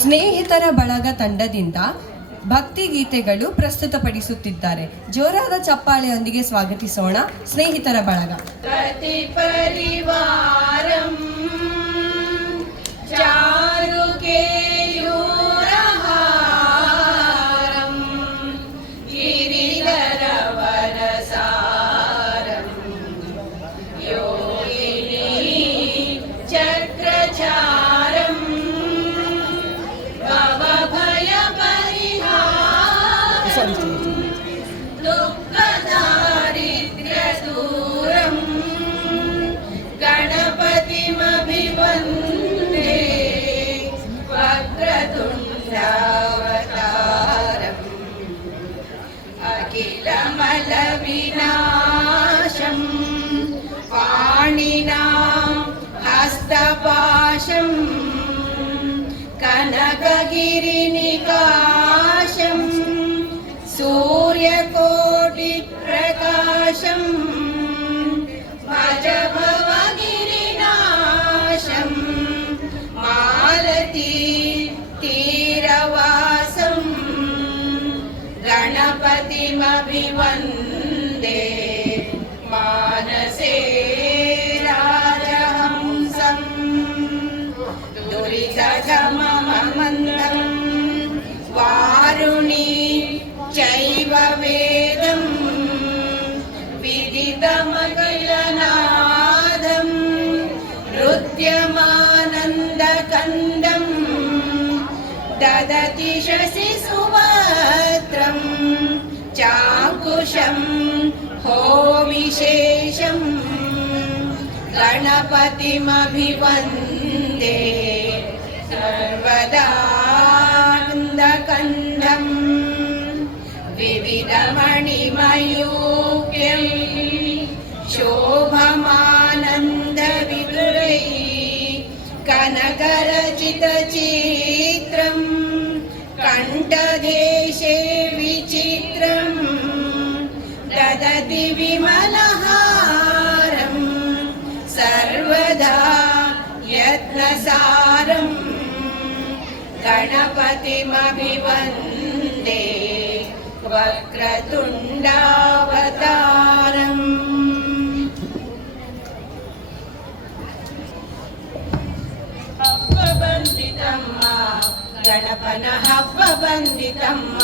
ಸ್ನೇಹಿತರ ಬಳಗ ತಂಡದಿಂದ ಭಕ್ತಿ ಗೀತೆಗಳು ಪ್ರಸ್ತುತಪಡಿಸುತ್ತಿದ್ದಾರೆ. ಜೋರಾದ ಚಪ್ಪಾಳೆಯೊಂದಿಗೆ ಸ್ವಾಗತಿಸೋಣ ಸ್ನೇಹಿತರ ಬಳಗ. ಪ್ರತಿ ಪರಿವಾರಂ ಚಾರುಕೇಯೂರಹಾರಂ ಗಿರಿಧರವರಸಾರಂ ಯೋಗಿನಿ ಚಕ್ರಚಾರಂ ಭವಭಯಪರಿಹಾರಂ ದುಃಖದಾರಿದ್ರ್ಯದೂರಂ ಗಣಪತಿಮಭಿವಂದೇ ವಕ್ರತುಂಡಾವತಾರಂ ಅಖಿಲಮಲವಿನಾಶಂ ಪಾಣಿನಾಂ ಹಸ್ತಪಾಶಂ ಕನಕಗಿರಿನಿಕಾಶಂ ಸೂರ್ಯಕೋಟಿಪ್ರಕಾಶಂ ಭಜ ಭವಗಿರಿನಾಶಂ ಮಾಲತಿ ತೀರವಾಸಂ ಗಣಪತಿಮಭಿವಂದೇ ಮಾನಸೇ ರಾಜಹಂಸಂ ದುರಿತಗಮಮಂದಂ ವಾರುಣಿ ಚೈವ ವೇದಂ ವಿದಿತಮಖಿಲನಾದಂ ನೃತ್ಯಮಾನಂದಕಂದಂ ದದತಿ ಶಶಿ ಸುವಕ್ತ್ರಂ ಚಾಂಕುಶಂ ಹೋಮಿಶೇಷಂ ಗಣಪತಿಮಭಿವಂದೇ ಸರ್ವದಾನಂದಕಂದಂ ವಿವಿಧಮಣಿಮಯೂಖ್ಯಂ ಶೋಭಮಾನಂದವಿದುರೈ ಕನಕರಚಿತಚಿತ್ರಂ ಕಂಠದೇಶೇ ವಿಚಿತ್ರಂ ದದತಿ ವಿಮಲಹಾರಂ ಸರ್ವದಾ ಯತ್ನಸಾರಂ ಗಣಪತಿಮಭಿವಂದೇ ವಕ್ರತುಂಡಾವತಾರಂ. ಹಬ್ಬ ಬಂದಿತಮ್ಮ ಗಣಪನ ಹಬ್ಬ ಬಂದಿತಮ್ಮ,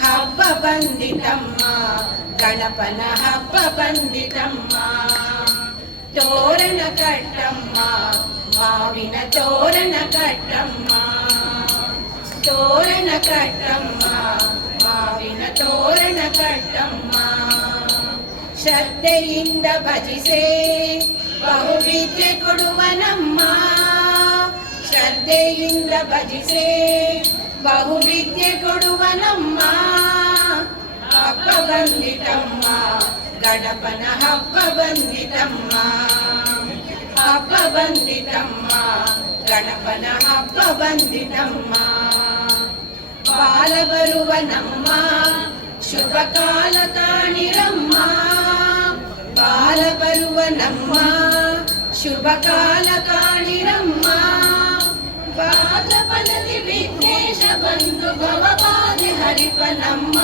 ಹಬ್ಬ ಬಂದಿತಮ್ಮ ಗಣಪನ ಹಬ್ಬ ಬಂದಿತಮ್ಮ. ತೋರಣ ಕಟ್ಟಮ್ಮ ಮಾವಿನ ತೋರಣ ಕಟ್ಟಮ್ಮ, ತೋರಣ ಕಟ್ಟಮ್ಮ ಮಾವಿನ ತೋರಣ ಕಟ್ಟಮ್ಮ. ಶ್ರದ್ಧೆಯಿಂದ ಭಜಿಸೆ ಬಹುವಿದ್ಯೆ ಕೊಡುವನಮ್ಮ, ಶ್ರದ್ಧೆಯಿಂದ ಭಜಿಸೆ ಬಹುವಿದ್ಯೆ ಕೊಡುವನಮ್ಮ. ಹಬ್ಬ ಬಂದಿತಮ್ಮ ಗಣಪನ ಹಬ್ಬ ಬಂದಿತಮ್ಮ, ಹಬ್ಬ ಬಂದಿತಮ್ಮ ಗಣಪನ ಹಬ್ಬ ಬಂದಿತಮ್ಮ. ಬಾಲ ಬರುವನಮ್ಮ ಶುಭ ಕಾಲ ಕಾಣಿರಮ್ಮ, ಬಾಲ ಬರುವನಮ್ಮ ಶುಭ ಕಾಲ ಕಾಣಿರಮ್ಮ. ಭಾದ್ರಪದದಿ ವಿಘ್ನೇಶ ಬಂದು ಭವಬಾಧೆ ಹರಿಪನಮ್ಮ.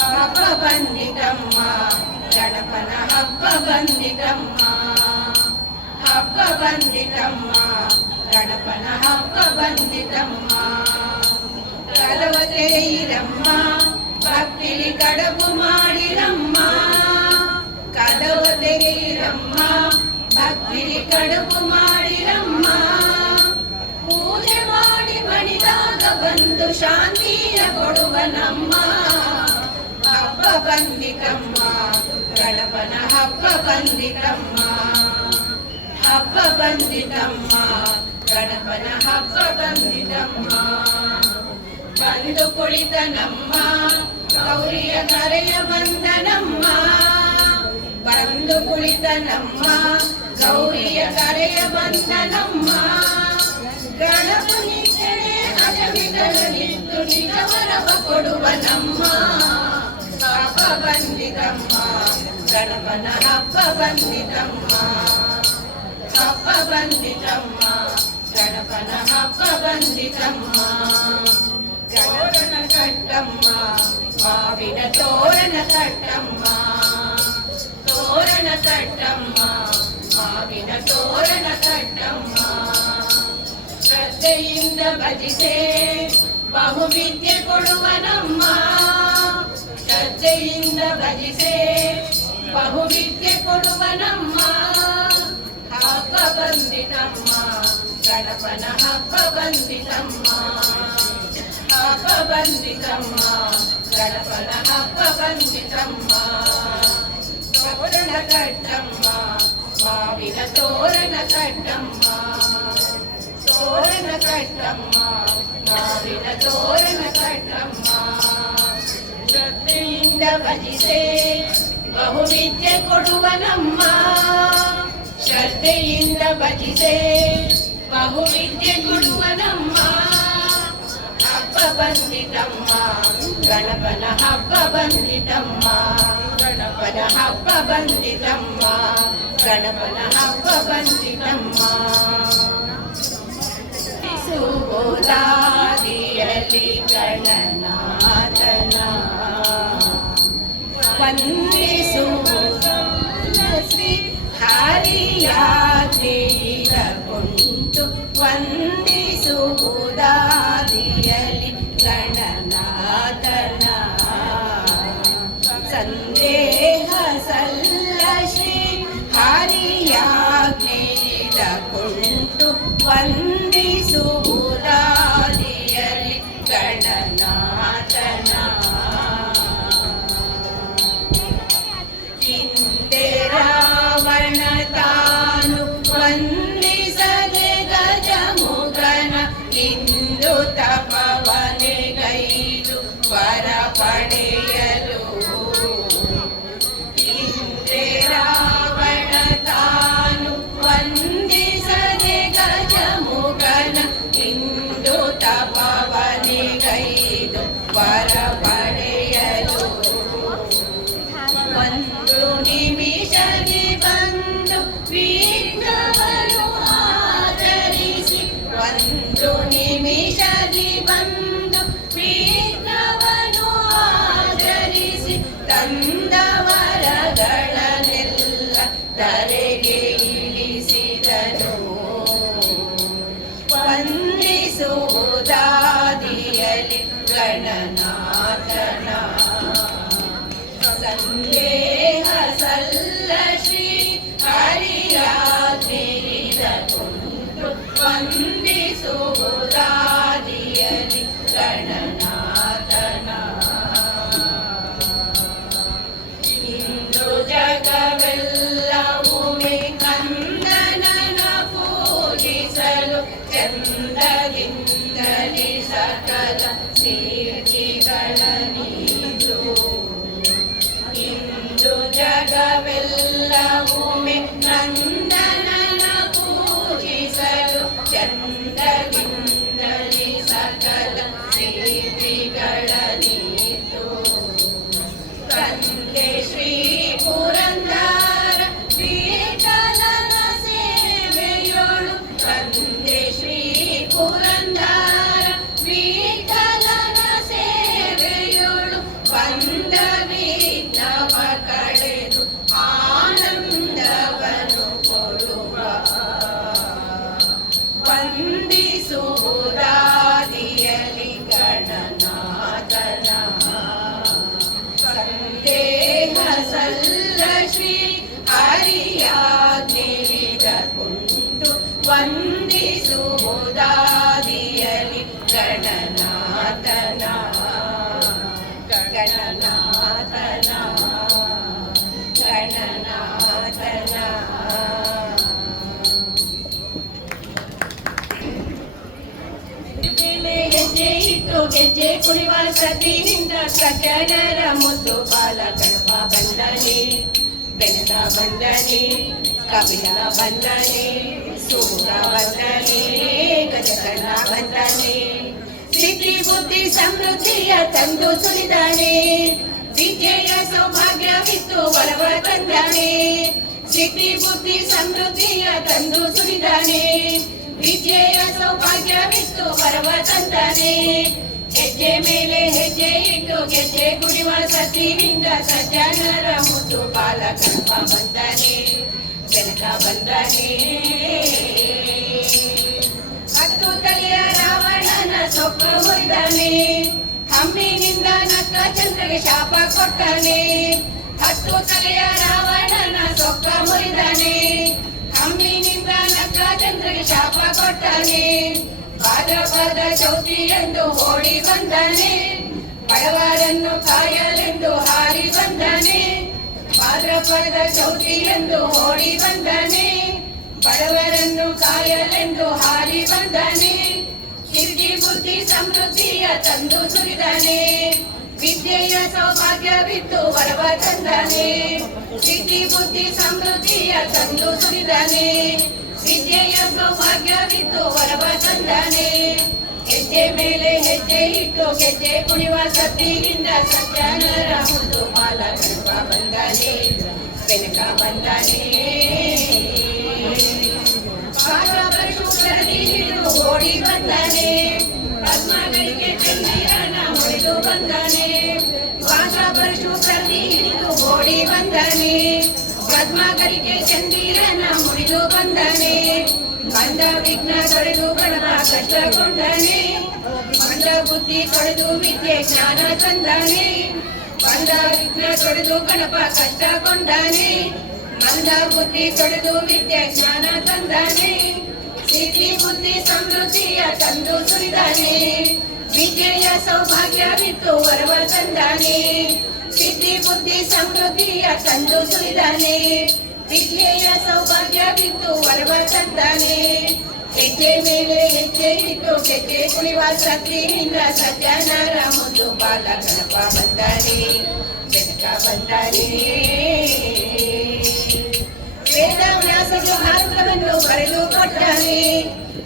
ಹಬ್ಬ ಬಂದಿತಮ್ಮ ಗಣಪನ ಹಬ್ಬ ಬಂದಿತಮ್ಮ, ಹಬ್ಬ ಬಂದಿತಮ್ಮ ಗಣಪನ ಹಬ್ಬ ಬಂದಿತಮ್ಮ. ಕದವ ತೆರೆಯಿರಮ್ಮ ಭಕ್ತಿಲಿ ಕಡಬು ಮಾಡಿರಮ್ಮ, ಕದವ ತೆರೆಯಿರಮ್ಮ ಭಕ್ತಿಲಿ ಕಡಬು ಮಾಡಿರಮ್ಮ. ಪೂಜೆ ಮಾಡಿ ಮಣಿದಾಗ ಬಂದು ಶಾಂತಿಯ ಕೊಡುವನಮ್ಮ. ಹಬ್ಬ ಬಂದಿತಮ್ಮ ಗಣಪನ ಹಬ್ಬ ಬಂದಿತಮ್ಮ, ಹಬ್ಬ ಬಂದಿತಮ್ಮ ಗಣಪನ ಹಬ್ಬ ಬಂದಿತಮ್ಮ. ಬಂದು ಕುಳಿತನಮ್ಮ ಗೌರಿಯ ಕರೆಯ ಬಂದನಮ್ಮ, ಬಂದು ಕುಳಿತನಮ್ಮ ಗೌರಿಯ ಕರೆಯ ಬಂದನಮ್ಮ. ಗಣಪನಿ ಕಡೆ ಅಜವಿಗಳನಿದ್ದು ನಿಜವರವ ಕೊಡುವನಮ್ಮ. ಹಬ್ಬ ಬಂದಿತಮ್ಮ ಗಣಪನ ಹಬ್ಬ ಬಂದಿತಮ್ಮ, ಹಬ್ಬ ಬಂದಿತಮ್ಮ ಗಣಪನ ಹಬ್ಬ ಬಂದಿತಮ್ಮ. ತೋರಣ ಕಟ್ಟಮ್ಮ, ಮಾವಿನ ತೋರಣ ಕಟ್ಟಮ್ಮ, ತೋರಣ ಕಟ್ಟಮ್ಮ, ಮಾವಿನ ತೋರಣ ಕಟ್ಟಮ್ಮ. ಶ್ರದ್ಧೆಯಿಂದ ಭಜಿಸೆ ಬಹುವಿದ್ಯೆ ಕೊಡುವನಮ್ಮ, ಶ್ರದ್ಧೆಯಿಂದ ಭಜಿಸೆ ಬಹುವಿದ್ಯೆ ಕೊಡುವನಮ್ಮ. ಹಬ್ಬ ಬಂದಿತಮ್ಮ, ಗಣಪನ ಹಬ್ಬ ಬಂದಿತಮ್ಮ, ಹಬ್ಬ ಬಂದಿತಮ್ಮ, ಗಣಪನ ಹಬ್ಬ ಬಂದಿತಮ್ಮ. ತೋರಣ ಕಟ್ಟಮ್ಮ, ಮಾವಿನ ತೋರಣ ಕಟ್ಟಮ್ಮ, ತೋರಣ ಕಟ್ಟಮ್ಮ, ಮಾವಿನ ತೋರಣ ಕಟ್ಟಮ್ಮ. ಶ್ರದ್ಧೆಯಿಂದ ಭಜಿಸೆ ಬಹುವಿದ್ಯೆ ಕೊಡುವನಮ್ಮ, ಶ್ರದ್ಧೆಯಿಂದ ಭಜಿಸೆ ಬಹುವಿದ್ಯೆ ಕೊಡುವನಮ್ಮ. ಹಬ್ಬ ಬಂದಿತಮ್ಮ, ಗಣಪನ ಹಬ್ಬ ಬಂದಿತಮ್ಮ, ಗಣಪನ ಹಬ್ಬ ಬಂದಿತಮ್ಮ, ಗಣಪನ ಹಬ್ಬ ಬಂದಿತಮ್ಮ. ಸುಬೋಧಾದಿಯಲ್ಲಿ ಗಣನಾಥನ ವಂದಿಸುವುದಲ್ಲ ಶ್ರೀ ಹರಿಯಾಗ್ನಿರಗೊಂಡು ವಂದಿಸುವುದಾದಿಯಲ್ಲಿ ಗಣನಾಥನ ಸಂದೇಹ ಸಲ್ಲ ಶ್ರೀ ಹರಿಯಾಗ್ನಿರಗೊಂಡು ವಂದಿಸುವುದಾದಿಯಲ್ಲಿ ಗಣನಾಥನ. ಹಿಂದೆ ರಾವಣ ತಾನು ವಂದಿಸದೆ ಗಜಮುಖನ, ಇಂದು ತಪವನೆಗೈದು ವರ ಪಡೆಯಲು. ಹಿಂದೆ ರಾವಣ ತಾನು ವಂದಿಸದೆ ಗಜಮುಖನ, ಇಂದು ತಪವನೆಗೈದು ವರ ಪಡೆಯಲು. ಒಂದು ನಿಮಿಷದಿ ಬಂದು ವಿಘ್ನವನ್ನು ಆಚರಿಸಿ, ಒಂದು ನಿಮಿಷದಿ ಬಂದು ವಿಘ್ನವನ್ನು ಆಚರಿಸಿ, ತಂದ ವರಗಳನ್ನೆಲ್ಲ ಧರೆಗೆ ಇಳಿಸಿದನು. ವಂದಿಸುವುದಾದಿಯಲ್ಲಿ ಗಣನಾಥನ ಸಂದೇಹ ಸಲ್ಲ ಶ್ರೀ ಹರಿಯಾಗ್ನಿರಗೊಂಡು ವಂದಿಸುವುದಾದಿಯಲ್ಲಿ ಗಣನಾಥನ. ಇಂದು ಜಗವೆಲ್ಲವೂ ಕಂದನನ ಪೂಜಿಸಲು, ಚಂದದಿಂದಲೇ ಸಕಲ ಸಿದ್ಧಿಗಳ ನೀಡು. ಇಂದು ಜಗವೆಲ್ಲವೂ ನಂದನನ ಪೂಜಿಸಲು, ಚಂದದಿಂದಲೇ ಸಕಲ ಸಿದ್ಧಿಗಳ ನೀಡು. ತಂದೆ ಶ್ರೀ ಪುರಂದರ ವಿಠಲನ ಸೇವೆಯೋಳು, ತಂದೆ ಶ್ರೀ ಪುರಂದರ ವಿಠಲನ ಸೇವೆಯೋಳು, ಬಂದ ವಿಘ್ನವ ಕಳೆದು ಆನಂದವನ್ನು ಕೊಡುವ. ವಂದಿಸುವುದಾದಿಯಲ್ಲಿ ಗಣನಾಥನ ಸಂದೇಹ ಸಲ್ಲ ಶ್ರೀ ಹರಿಯಾಗ್ನಿರಗೊಂಡು ವಂದಿಸುವುದಾದಿಯಲ್ಲಿ ಗಣನಾಥನ, ಗಣನಾಥನ, ಗಣನಾಥನ. ಹೆಜ್ಜೆ ಇಟ್ಟು ಗೆಜ್ಜೆ ಕುಣಿವ ಸತಿನಿಂದ ಸಜ್ಜನರ ಮುದ್ದು ಬಾಲ ಗಣಪ ಬಂದನೆ, ಬೆನದ ಬಂದನೆ, ಕಪಿಲ ಬಂದನೆ, ಸೂರ ಬಂದನೆ, ಗಜಕರ್ಣ ಬಂದನೆ. ಸಿದ್ಧಿ ಬುದ್ಧಿ ಸಮೃದ್ಧಿಯ ತಂದು ಸುರಿದಾನೆ, ವಿದ್ಯೆಯ ಸೌಭಾಗ್ಯವಿತ್ತು ವರವ ತಂದಾನೆ. ಸಿದ್ಧಿ ಬುದ್ಧಿ ಸಮೃದ್ಧಿಯ ತಂದು ಸುರಿದಾನೆ, ವಿದ್ಯೆಯ ಸೌಭಾಗ್ಯವಿತ್ತು ವರವ ತಂದಾನೆ. ಹೆಜ್ಜೆ ಮೇಲೆ ಹೆಜ್ಜೆ ಇಟ್ಟು ಗೆಜ್ಜೆ ಕುಡಿವ ಸತಿನಿಂದ ಸಜ್ಜನರ ಮುದ್ದು ಬಾಲಕಲ್ಪ ಬಂದಾನೆ, ಬೆನಕ ಬಂದಾನೆ. ಹತ್ತು ತಲೆಯ ರಾವಣನ ಸೊಕ್ಕ ಮುರಿದಾನೆ, ಹಮ್ಮಿನಿಂದ ನಕ್ಕ ಚಂದ್ರಗೆ ಶಾಪ ಕೊಟ್ಟಾನೆ. ಹತ್ತು ತಲೆಯ ರಾವಣನ ಸೊಕ್ಕ ಮುರಿದಾನೆ, ಹಮ್ಮಿನಿಂದ ನಕ್ಕ ಚಂದ್ರಗೆ ಶಾಪ ಕೊಟ್ಟಾನೆ. ಭಾದ್ರಪದ ಚೌತಿ ಎಂದು ಓಡಿ ಬಂದಾನೆ, ಬಡವರನ್ನು ಕಾಯಲೆಂದು ಹಾರಿ ಬಂದಾನೆ. ಭಾದ್ರಪದ ಚೌತಿ ಎಂದು ಓಡಿ ಬಂದಾನೆ, ಬಡವರನ್ನು ಕಾಯಲೆಂದು ಹಾರಿ ಬಂದಾನೆ. ಸಿದ್ಧಿ ಬುದ್ಧಿ ಸಮೃದ್ಧಿಯ ತಂದು ಸುರಿದಾನೆ, ವಿದ್ಯೆಯ ಸೌಭಾಗ್ಯವಿತ್ತು ವರವ ತಂದಾನೆ. ಸಿದ್ಧಿ ಬುದ್ಧಿ ಸಮೃದ್ಧಿಯ ತಂದು ಸುರಿದಾನೆ, ವಿದ್ಯೆಯ ಸೌಭಾಗ್ಯವಿತ್ತು ವರವ ತಂದಾನೆ. ಹೆಜ್ಜೆ ಮೇಲೆ ಹೆಜ್ಜೆ ಇಟ್ಟು ಗೆಜ್ಜೆ ಕುಣಿವ ಸತ್ತಿನಿಂದ ಸಜ್ಜನರ ಮುದ್ದು ಬಾಲಕಲ್ಪ ಬಂದಾನೆ, ಬೆನಕ ಬಂದಾನೆ. ಶುಕ್ರದಿ ಹಿಡಿದು ಓಡಿ ಬಂದಾನೆ, ಪದ್ಮಗಳಿಗೆ ಚಂದಿರನ ಹೊಡೆದು ಬಂದಾನೆ. ಶುಕ್ರದಿ ಹಿಡಿದು ಓಡಿ ಬಂದಾನೆ, ಪದ್ಮಗಳಿಗೆ ಚಂದಿರನ ಮುಡಿದು ಬಂದಾನೆ. ಬಂದ ವಿಘ್ನ ತೊಳೆದು ಗಣಪ ಕಷ್ಟಗೊಂಡಾನೆ, ಬಂದ ಬುದ್ಧಿ ತೊಳೆದು ವಿದ್ಯೆ ಜ್ಞಾನ ತಂದಾನೆ. ಬಂದ ವಿಘ್ನ ತೊಳೆದು ಗಣಪ ಕಷ್ಟಗೊಂಡಾನೆ, ಬಂದ ಬುದ್ಧಿ ತೊಳೆದು ವಿದ್ಯೆ ಜ್ಞಾನ ತಂದಾನೆ. ಸಿದ್ಧಿ ಬುದ್ಧಿ ಸಮೃದ್ಧಿಯ ತಂದು ಸುರಿದಾನೆ, ವಿದ್ಯೆಯ ಸೌಭಾಗ್ಯವಿತ್ತು ವರವ ತಂದಾನೆ. ಸಿದ್ಧಿ ಬುದ್ಧಿ ಸಮೃದ್ಧಿಯ ತಂದು ಸುರಿದಾನೆ, ವಿದ್ಯೆಯ ಸೌಭಾಗ್ಯವಿತ್ತು ವರವ ತಂದಾನೆ. ಹೆಜ್ಜೆ ಮೇಲೆ ಹೆಜ್ಜೆ ಇಟ್ಟು ಗೆಜ್ಜೆ ಕುಣಿವ ಸತ್ತಿನಿಂದ ಸಜ್ಜನರ ಮುದ್ದು ಬಾಲಕಲ್ಪ ಬಂದಾನೆ, ಬೆನಕ ಬಂದಾನೆ. ವೇದ ವ್ಯಾಸಗೆ ಭಾರತವನ್ನು ಬರೆದು ಕೊಟ್ಟಾನೆ,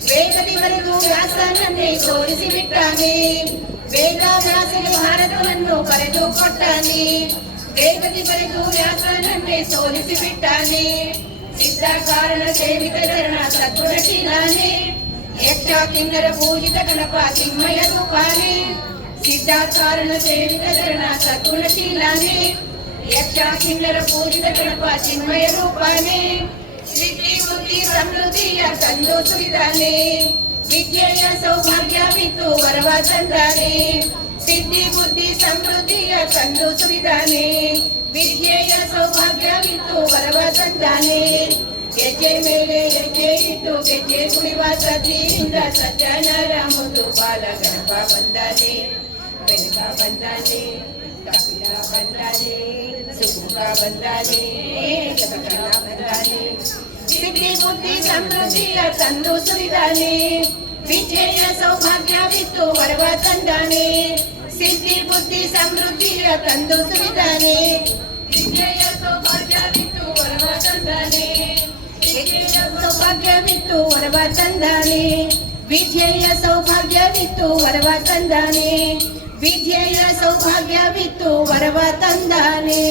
ವೇದದಿ ಬರೆದು ವ್ಯಾಸನನ್ನೇ ಸೋಲಿಸಿ ಬಿಟ್ಟಾನೆ. ವೇದ ವ್ಯಾಸಗೆ ಭಾರತವನ್ನು ಬರೆದು ಕೊಟ್ಟಾನೆ, ವೇದದಿ ಬರೆದು ವ್ಯಾಸನನ್ನೇ ಸೋಲಿಸಿ ಬಿಟ್ಟಾನೆ. ಸಿದ್ಧ ಕಾರಣ ಸೇವಿತ ಚರಣ ಸದ್ಗುಣಶೀಲಾನೆ, ಯಕ್ಷ ಕಿನ್ನರ ಪೂಜಿತ ಗಣಪ ಸಿಂಹಯ ರೂಪಾನೆ. ಸಿದ್ಧ ಕಾರಣ ಸೇವಿತ ಚರಣ ಸದ್ಗುಣಶೀಲಾನೆ, ಯಕ್ಷ ಕಿನ್ನರ ಪೂಜಿತ ಗಣಪ ಚಿನ್ಮಯ ರೂಪಾನೆ. ಸಿದ್ಧಿ ಬುದ್ಧಿ ಸಮೃದ್ಧಿಯ ತಂದು ಸುರಿದಾನೆ, ವಿದ್ಯೆಯ ಸೌಭಾಗ್ಯವಿತ್ತು ವರವ ತಂದಾನೆ. ಸಿದ್ಧಿ ಬುದ್ಧಿ ಸಮೃದ್ಧಿಯ ತಂದು ಸುರಿದಾನೆ, ವಿದ್ಯೆಯ ಸೌಭಾಗ್ಯವಿತ್ತು ವರವ ತಂದಾನೆ. ಹೆಜ್ಜೆ ಮೇಲೆ ಹೆಜ್ಜೆ ಇಟ್ಟು ಗೆಜ್ಜೆ ಕುಣಿವ ಸತಿಯಿಂದ ಸಜ್ಜನರ ಮುದ್ದು ಬಾಲಕಲ್ಪ ಬಂದಾನೆ, ಬೆನಕ ಬಂದಾನೆ. ಕಪಿಲ ಬಂದಾನೆ, ಸುಮುಖ ಬಂದಾನೆ, ಕನಕನ ಬಂದಾನೆ. ಸಿದ್ಧಿ ಬುದ್ಧಿ ಸಮೃದ್ಧಿಯ ತಂದು ಸುರಿದಾನೆ, ವಿದ್ಯೆಯ ಸೌಭಾಗ್ಯವಿತ್ತು ವರವ ತಂದಾನೆ. ಸಿದ್ಧಿ ಬುದ್ಧಿ ಸಮೃದ್ಧಿಯ ತಂದು ಸುರಿದಾನೆ, ವಿದ್ಯೆಯ ಸೌಭಾಗ್ಯವಿತ್ತು ವರವ ತಂದಾನೆ. ವಿದ್ಯೆಯ ಸೌಭಾಗ್ಯವಿತ್ತು ವರವ ತಂದಾನೆ, ವಿದ್ಯೆಯ ಸೌಭಾಗ್ಯವಿತ್ತು ವರವ ತಂದಾನೆ. ವಿದ್ಯೆಯ ಸೌಭಾಗ್ಯವಿತ್ತು ವರವ ತಂದಾನೆ.